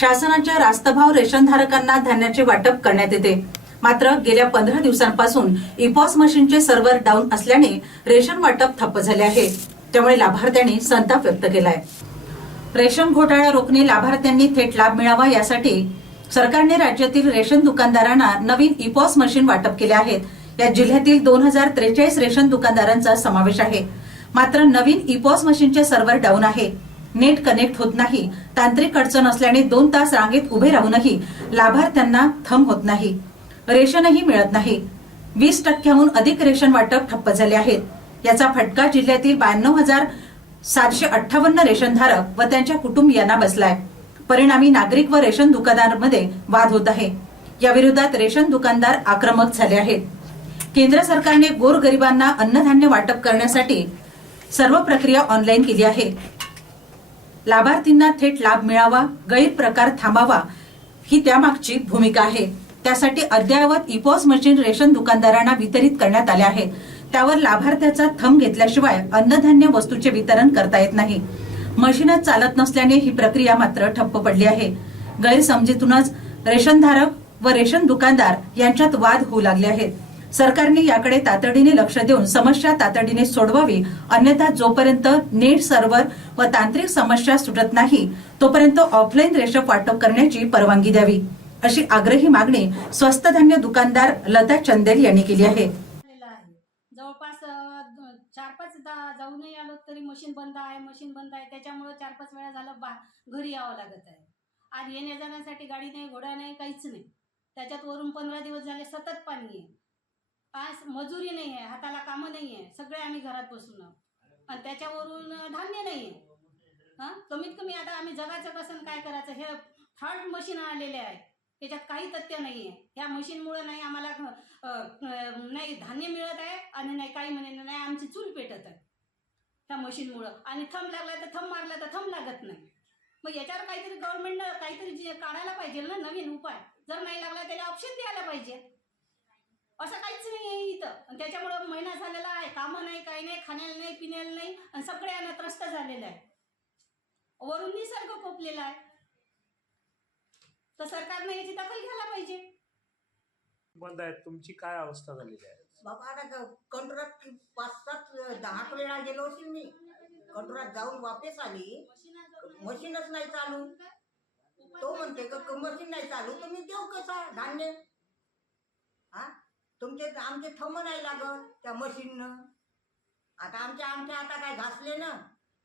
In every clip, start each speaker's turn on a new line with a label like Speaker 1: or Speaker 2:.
Speaker 1: शासनाच्या रास्तभाव रेशनधारकांना धान्याचे वाटप करण्यात येते. मात्र गेल्या पंधरा दिवसांपासून इपॉस मशीनचे सर्व्हर डाऊन असल्याने रेशन वाटप ठप्प झाले आहे. त्यामुळे लाभार्थ्यांनी संताप व्यक्त केलाय. रेशन घोटाळा रोखणे लाभार्थ्यांनी थेट लाभ मिळावा यासाठी सरकारने राज्यातील रेशन दुकानदारांना नवीन इपॉस मशीन वाटप केले आहेत. या जिल्ह्यातील दोन हजार त्रेचाळीस रेशन दुकानदारांचा समावेश आहे. मात्र नवीन इपॉस मशीनचे सर्व्हर डाऊन आहे. नेट कनेक्ट होत नाही. तांत्रिक अडचण असल्याने दोन तास रांगेत उभे राहूनही लाभार्थ्यांना थम होत नाही. रेशनही मिळत नाही. वीस टक्क्याहून अधिक रेशन वाटप ठप्प झाले आहेत. याचा फटका जिल्ह्यातील ब्याण्णव हजार सातशे अठ्ठावन्न रेशनधारक व त्यांच्या कुटुंबियांना बसलाय. परिणामी नागरिक व रेशन दुकानदारांमध्ये वाद होत आहे. या विरोधात रेशन दुकानदार आक्रमक झाले आहेत. केंद्र सरकारने गोरगरिबांना अन्नधान्य वाटप करण्यासाठी सर्व प्रक्रिया ऑनलाईन केली आहे. लाभार्थींना थेट लाभ मिळावा गैरप्रकार थांबावा ही त्यामागची भूमिका आहे. त्यासाठी अद्ययावत इपॉस मशीन रेशन दुकानदारांना वितरित करण्यात आले आहेत त्यावर लाभार्थ्याचा थंब घेतल्याशिवाय अन्नधान्य वस्तूचे वितरण करता येत नाही. मशीनच चालत नसल्याने ही प्रक्रिया मात्र ठप्प पडली आहे. गैरसमजीतूनच रेशनधारक व रेशन दुकानदार यांच्यात वाद होऊ लागले आहेत. सरकारने याकडे तातडीने लक्ष देऊन समस्या तातडीने सोडवावी अन्यथा जोपर्यंत नेट सर्व्हर व तांत्रिक समस्या सुटत नाही तोपर्यंत ऑफलाईन रेशक वाटप करण्याची परवानगी द्यावी अशी आग्रही मागणी स्वस्त धान्य दुकानदार लता चंदेल यांनी केली आहे.
Speaker 2: जवळपास चार पाच जाऊनही आलो तरी मशीन बंद आहे मशीन बंद आहे त्याच्यामुळे चार पाच वेळा झालं बा घरी यावं लागत आहे. आज येण्या जाण्यासाठी गाडी नाही घोडा नाही काहीच नाही. त्याच्यात वरून पंधरा दिवस झाले सतत पाणी आहे. आज मजुरी नाही आहे हाताला कामं नाही आहे सगळे आम्ही घरात बसून. आहोत. आणि त्याच्यावरून धान्य नाही आहे हां? कमीत कमी आता आम्ही जगाचं कसं काय करायचं? हे थर्ड मशीन आलेले आहे. त्याच्यात काही तथ्य नाही आहे ह्या मशीनमुळं नाही आम्हाला नाही धान्य मिळत आहे आणि नाही काही म्हणे नाही आमची चूल पेटत आहे. त्या मशीनमुळं आणि थंब लागला तर थंब मारला तर थंब लागत नाही. मग याच्यावर काहीतरी गव्हर्नमेंटनं काहीतरी जे काढायला पाहिजे ना नवीन उपाय जर नाही लागला त्याला ऑप्शन द्यायला पाहिजे. असं काहीच नाही आहे इथं. आणि त्याच्यामुळं महिना झालेला आहे. कामं नाही काही नाही खाण्याला नाही पिण्याला नाही. आणि सगळ्यांना त्रस्त झालेलं आहे. वरून निसर्ग कोपलेला आहे. तर सरकारनं याची दखल घ्यायला पाहिजे.
Speaker 3: बंद आहेत. तुमची काय अवस्था झालेली आहे?
Speaker 4: बाबा आता कंट्रोलात पाच सात दहा वेळा गेलो असेल मी. कंट्रोलात जाऊन वापस आली. मशीनच नाही चालू. तो म्हणते का मशीन नाही चालू तर मी देऊ कसा धान्य? हा? तुमचे आमचे थंब नाही लागत त्या मशीननं. आता आमच्या आमच्या आता काय घासले ना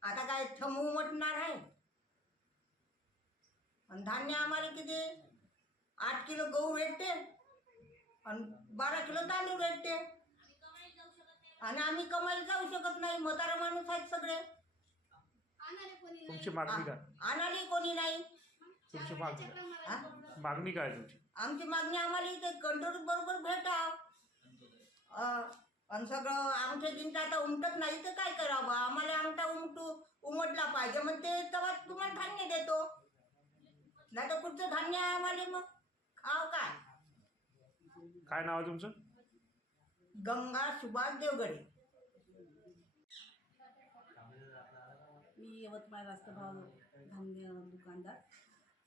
Speaker 4: आता काय थंब उमटणार आहे. आणि धान्य आम्हाला किती? आठ किलो गहू भेटते आणि बारा किलो तांदूळ भेटते. आणि आम्ही कमायला जाऊ शकत नाही म्हातारा माणूस आहेत सगळे.
Speaker 3: तुमची मागणी काय?
Speaker 4: आणाले कोणी नाही.
Speaker 3: तुमची मागणी काय? मागणी काय तुमची?
Speaker 4: आमची मागणी आम्हाला इथे कंट्रोल बरोबर भेटाव. अं, आणि सगळं आमच्या जिंता आता उमटत नाही तर काय करावं? आम्हाला आमचा उमटू उमटला पाहिजे. मग ते तेव्हा तुम्हाला धान्य देतो. नाही तर कुठचं धान्य आहे आम्हाला मग खाव काय?
Speaker 3: काय नाव आहे तुमचं?
Speaker 4: गंगा सुभाष देवगडे.
Speaker 5: मी यवतमाळ रास्तभाव धान्य दुकानदार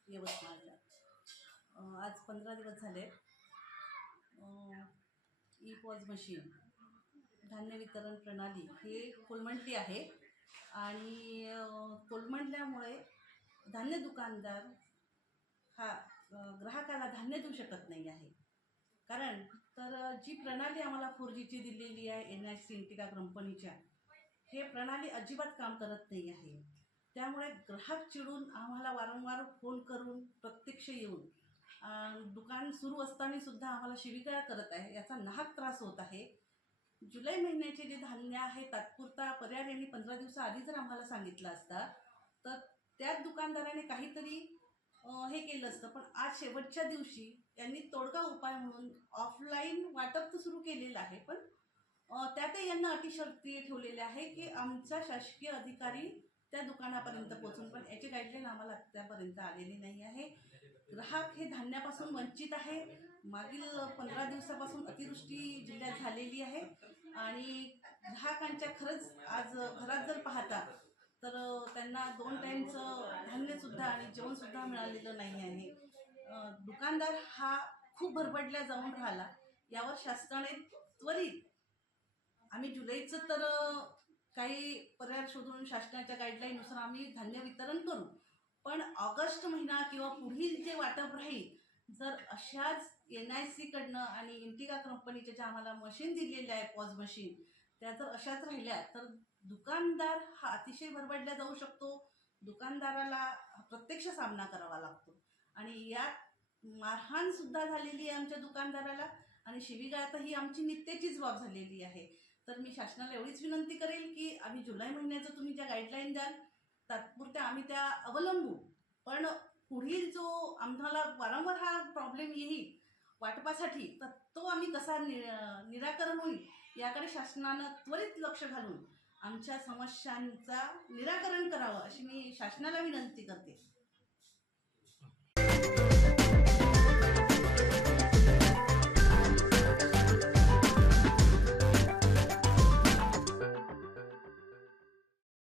Speaker 5: यवतमाळला आज पंधरा दिवस झाले. ई पॉज मशीन धान्य वितरण प्रणाली हे कोलमंडली आहे. आणि कोलमंडल्यामुळे धान्य दुकानदार हा ग्राहकाला धान्य देऊ शकत नाही आहे. कारण तर जी प्रणाली आम्हाला फोर जीची दिलेली आहे एन आय सिंटिका कंपनीच्या हे प्रणाली अजिबात काम करत नाही आहे. त्यामुळे ग्राहक चिडून आम्हाला वारंवार फोन करून प्रत्यक्ष येऊन दुकान सुरू असताना सुद्धा आम्हाला शिवीगाळ करत आहे. याचा नाहक त्रास होत आहे. जुलै महिन्याचे जे धान्य आहे तात्पुरता पर्याय यांनी पंधरा दिवसाआधी जर आम्हाला सांगितलं असता तर त्याच दुकानदाराने काहीतरी हे केलं असतं. पण आज शेवटच्या दिवशी यांनी तोडगा उपाय म्हणून ऑफलाईन वाटप तर सुरू केलेलं आहे पण त्यातही यांना अतिशक्ती ठेवलेले ठेवलेल्या आहे की आमचा शासकीय अधिकारी त्या दुकानापर्यंत पोहोचून पण याची गाईडलाईन आम्हाला आत्तापर्यंत आलेली नाही आहे. ग्राहक हे धान्यापासून वंचित आहे. मागील पंधरा दिवसापासून अतिवृष्टी जिल्ह्यात झालेली आहे. आणि ग्राहकांच्या खरंच आज घरात जर पाहता तर त्यांना दोन टाईमचं धान्यसुद्धा आणि जेवणसुद्धा मिळालेलं नाही आहे. दुकानदार हा खूप भरभडल्या जाऊन राहिला. यावर शासनाने त्वरित आम्ही जुलैचं तर काही पर्याय शोधून शासनाच्या गाईडलाईननुसार आम्ही धान्य वितरण करू. पण ऑगस्ट महिना किंवा पुढील जे वाटप राहील जर अशाच एन आय सीकडनं आणि इंटिका कंपनीच्या ज्या आम्हाला मशीन दिलेल्या आहे पॉज मशीन त्या जर अशाच राहिल्या तर दुकानदार हा अतिशय भरभडला जाऊ शकतो. दुकानदाराला प्रत्यक्ष सामना करावा लागतो. आणि यात मारहाणसुद्धा झालेली आहे आमच्या दुकानदाराला आणि शिवीगाळ तर ही आमची नित्याचीच बाब झालेली आहे. तर मी शासनाला एवढीच विनंती करेल की आम्ही जुलै महिन्याचं तुम्ही ज्या गाईडलाईन द्याल तात्पुरत्या आम्ही त्या अवलंबू. पण पुढील जो आम्हाला वारंवार हा प्रॉब्लेम येईल वाटपासाठी तर तो आम्ही कसा नि निराकरण होईल याकडे शासनानं त्वरित लक्ष घालून आमच्या समस्यांचा निराकरण करावं अशी मी शासनाला विनंती करते.